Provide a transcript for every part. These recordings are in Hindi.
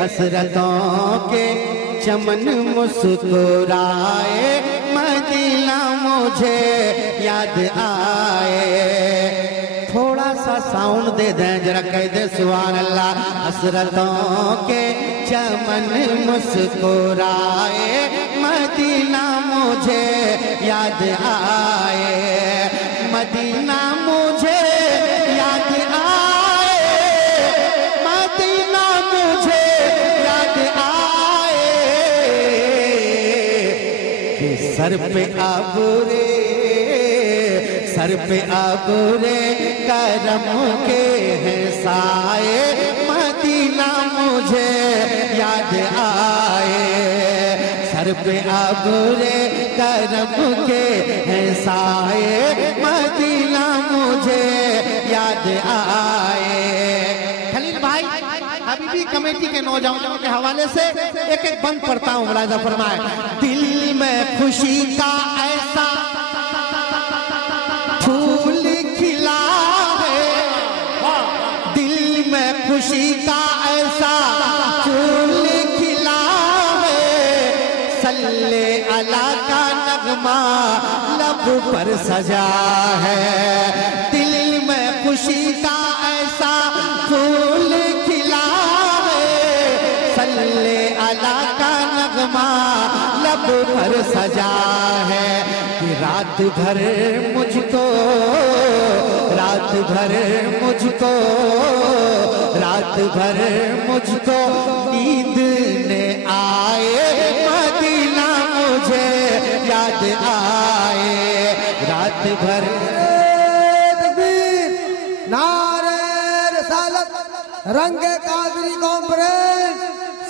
हसरतों के चमन मुस्कुराए, मदीना मुझे याद आए। थोड़ा सा साउंड दे दें जरा, कह दे सुभान अल्लाह। हसरतों के चमन मुस्कुराए, मदीना मुझे याद आए, मदीना मुझे याद आए, मदीना मुझे याद आए। कि सर पे आबूरे, सर पे आबूरे करम के हैं साए, मदीना मुझे याद आए। सर पे आबूरे करम के हैं साए, मदीना मुझे याद आए। खलील भाई हबीबी कमेटी के नौजवानों के हवाले से एक एक बंद पढ़ता हूँ, मुलाहिजा फरमाए। दिल में खुशी का ऐसा फूल खिला है, दिल में खुशी का ऐसा फूल खिला है, सल्ले अला का नगमा लब पर सजा है। दिल में खुशी का ऐसा फूल खिला है, सल्ले अला का नगमा लब पर सजा है। कि रात भर मुझको, रात भर मुझको, रात भर मुझको नींद ने आए, मदीना मुझे याद आए। रात भर तकबीर, नारे रिसालत, रंगे कादरी कॉन्फ्रेंस,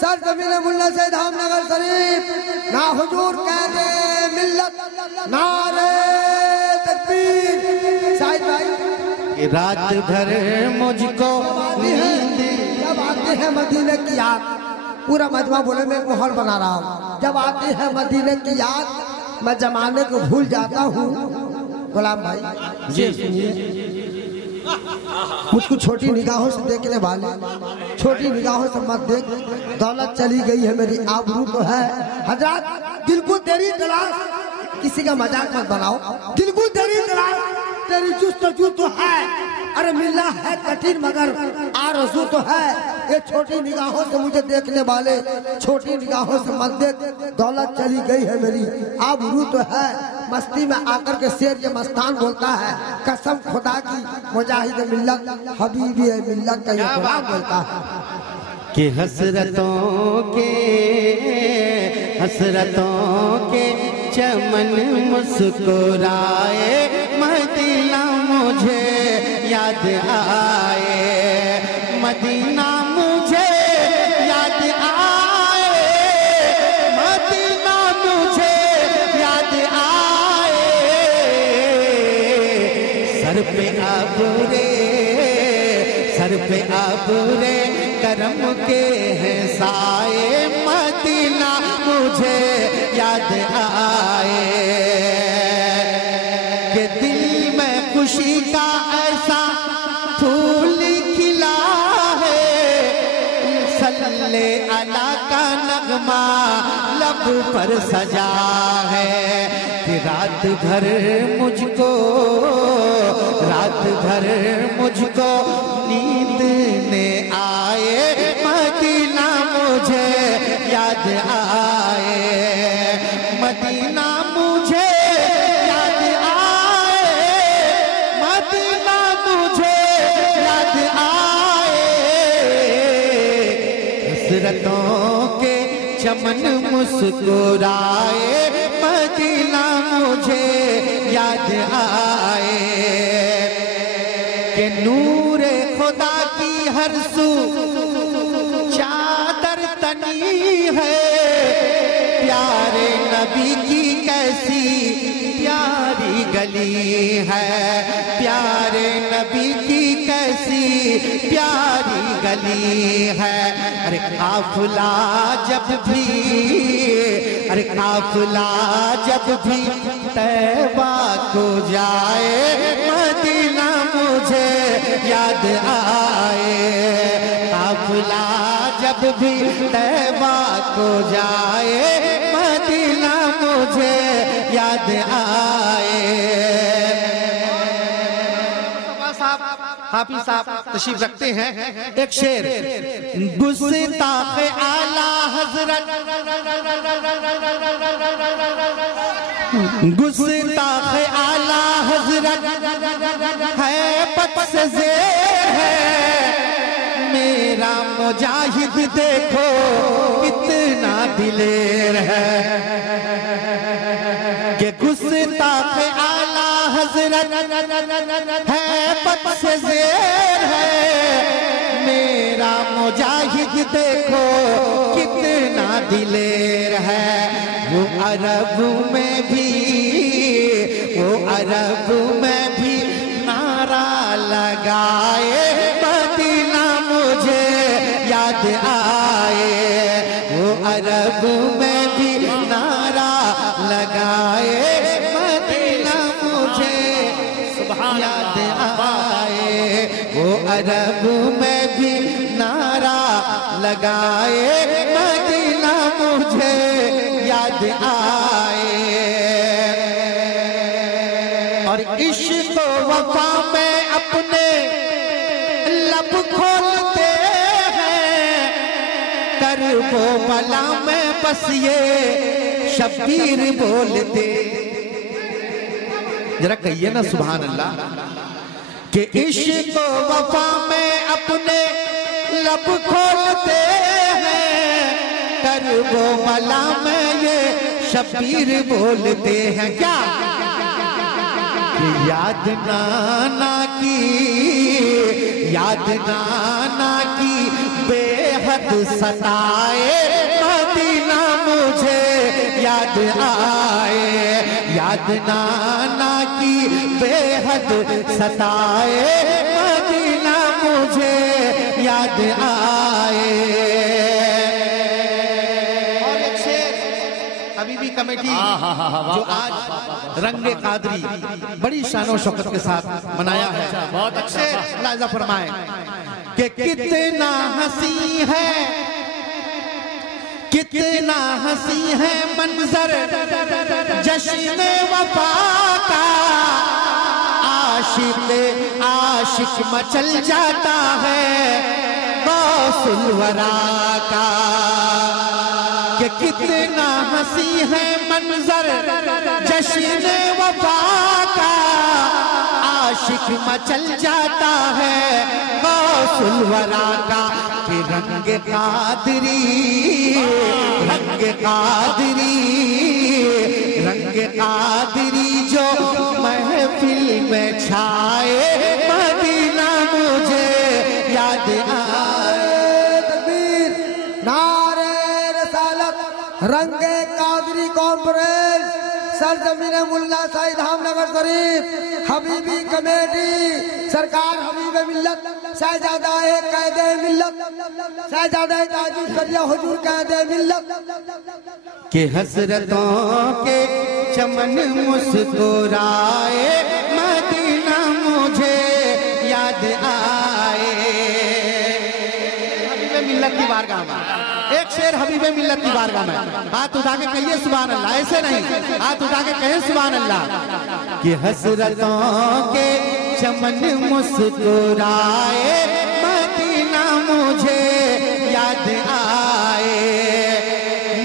सरजमीन मुल्ला से धामनगर शरीफ, ना हुजूर कहते मिल्लत, नारे तकबीर। शाहिद भाई रात भर मुझको नींद, जब आते हैं मदीने की याद, पूरा मजमा बोले मैं माहौल बना रहा हूँ। जब आती है मदीने की याद, मैं जमाने को भूल जाता हूँ। गुलाम भाई जी मुझको छोटी निगाहों से देखने वाले, छोटी निगाहों से मत देख। दौलत चली गई है मेरी, आबरू तो है। हजरत दिल को तेरी तलाश, किसी का मजाक मत बनाओ। दिल को तेरी तलाश, तेरी जुस्तजू तो है, अरे मिलना है कठिन मगर आरज़ू तो है। ये छोटी निगाहों से मुझे देखने वाले, छोटी निगाहों से मत देख। दौलत चली गई है मेरी, आबरू तो है। मस्ती में आकर के शेर ये मस्तान बोलता है, कसम खुदा की मुजाहिद मिल्लत, हबीबी है मिल्लत का ये गुलाम बोलता है। कि हसरतों के, हसरतों के चमन मुस्कुराए, मदीना मुझे याद आए, मदीना मुझे याद आए, मदीना मुझे याद आए। सर पे आबूरे, सर पे आबूरे करम के हैं साए, मदीना मुझे याद आए। कि दिल में खुशी का ऐसा फूल खिला है, सल्ले अला का नगमा लब पर सजा है। कि रात भर मुझको, रात भर मुझको नींद ने आए, मदीना मुझे याद आए, मदीना मुझे याद आए, मदीना मुझे याद आए। हसरतों के चमन मुस्कुराए, मदीना मुझे याद आए। कि नूरे खुदा की हर सू चादर तनी है, प्यारे नबी की कैसी प्यारी गली है, प्यारे नबी की कैसी प्यारी गली है। अरे काफिला जब भी, अरे काफिला जब भी तैबा को जाए, मदीना मुझे याद आए, काफिला जब भी तैबा को जाए मदीना मुझे याद आए। हाफिज साहब तशरीफ रखते हैं। एक शेर, गुस्ताखे आला हजरत, गुस्ताखे आला हजरत है पद से ज़ेर है, मेरा मुजाहिद देखो कितना दिलेर है। कि गुस्ताखे आला हजरत है पद से ज़ेर है, मेरा मुजाहिद देखो कितना दिलेर है। वो अरब में भी, वो अरब में भी नारा लगाए मदीना मुझे याद आए। वो अरब में भी नारा लगाए मदीना मुझे याद आए। वो अरब में भी नारा लगाए मदीना मुझे याद आए। और इश्क तो वफा में अपने लब खोलते हैं, करबो बला में बस ये शब्बीर बोलते। जरा कहिए ना सुभान अल्लाह। कि इश्क तो वफा में अपने लब खोलते हैं, करबो बला में ये शब्बीर बोलते हैं। क्या याद नाना की, याद नाना की बेहद सताए मदीना मुझे याद आए। याद नाना की बेहद सताए मदीना मुझे याद आए। और एक शेर हबीबी कमेटी जो आज रंगे कादरी बड़ी शान और शौकत के साथ मनाया है, बहुत अच्छे लाजा फरमाए कि कितना हंसी है, कितना हंसी है मंजर जश्न वफा का, आशिक आशिक मचल जाता है गौसुल वरा का। कि कितना हंसी है मंजर जश्न वफा का, आशिक मचल जाता है गौसुल वरा का। कि रंग कादरी, रंग कादरी, रंग कादरी जो महफिल में छाए मदीना मुझे याद आए। तकबीर, नारे रसालत, रंगे कादरी कॉन्फ्रेंस, सरजमीन मुल्ला साई धामनगर शरीफ, हबीबी कमेटी, सरकार हबीब मिल्लत शहजादा कैदे मिल्लत, शहजादा ताजुल सरिया हुजूर कैदे मिल्लत। के हसरतों के चमन मुस्कुराए मदीना मुझे याद आए। हबीबे मिल्लत की बारगाह में एक शेर, हबीबे मिल्लत की बारगाह में हाथ उठा के कहिए सुभान अल्लाह। ऐसे नहीं, हाथ उठा के कहें सुभान अल्लाह। कि हसरतों के चमन मुस्कुराए मदीना मुझे याद आए।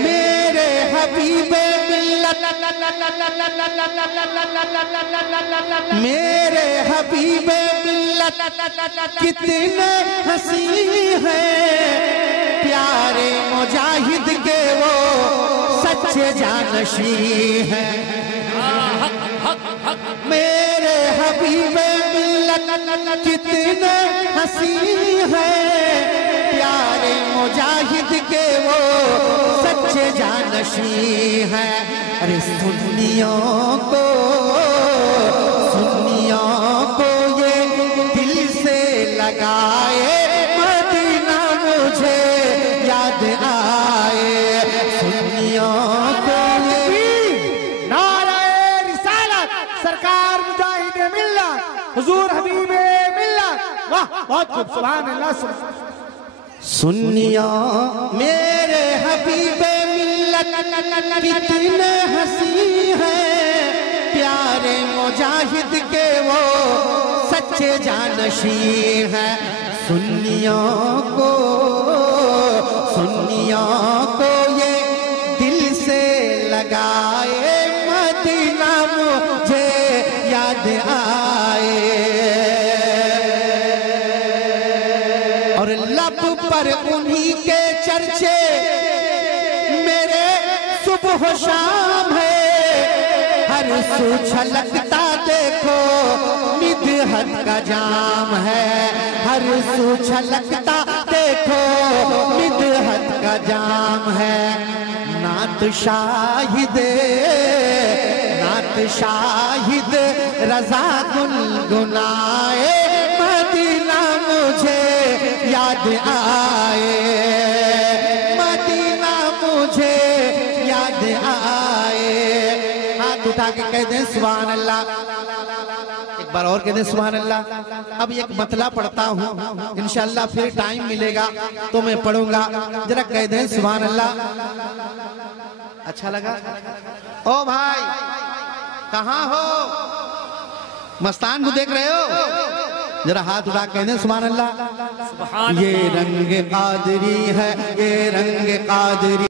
मेरे हबीबे मिल्लत, मेरे हबीबे मिल्लत कितने हंसी हैं, प्यारे मुजाहिद के वो सच्चे जानशी हैं। मेरे हबीबे मिल्लत कितने हंसी हैं, प्यारे मुजाहिद के वो सच्चे जानशी हैं। अरे सुन्नियों को, सुन्नियों को ये दिल से लगाए मदीना मुझे याद आए। सुन्नियों को ये नारे रिसालत, सरकार मुजाहिद मिल्लत, हुजूर हबीबे मिल्लत। वाह बहुत खूब, सुभान अल्लाह, सुनिया मेरे हबीबे मिल्लत कितने हंसी हैं, प्यारे मुजाहिद के वो सच्चे जानशी हैं। सुन्नियों को ये दिल से लगाए, मदीना मुझे याद आए, और लब पर उन्हीं के चर्चे मेरे सुबह शाम है। हर सू छलकता देखो मिदहत का जाम है, हर सू छलकता देखो मिदहत का जाम है। नात शाहिद रज़ा गुनगुनाए, मदीना मुझे याद आए, मदीना मुझे याद आए। हाथ उठा के कह दें सुभान अल्लाह, एक बार और कह दें सुभान अल्लाह। अब एक मतला पढ़ता हूँ, इंशाअल्लाह फिर टाइम मिलेगा तो मैं पढ़ूंगा, जरा कह दें सुभान अल्लाह। अच्छा लगा? ओ भाई कहाँ हो? मस्तान को देख रहे हो? जरा हाथ उठा कह दें सुभान अल्लाह। ये रंग कादरी है, ये रंग कादरी।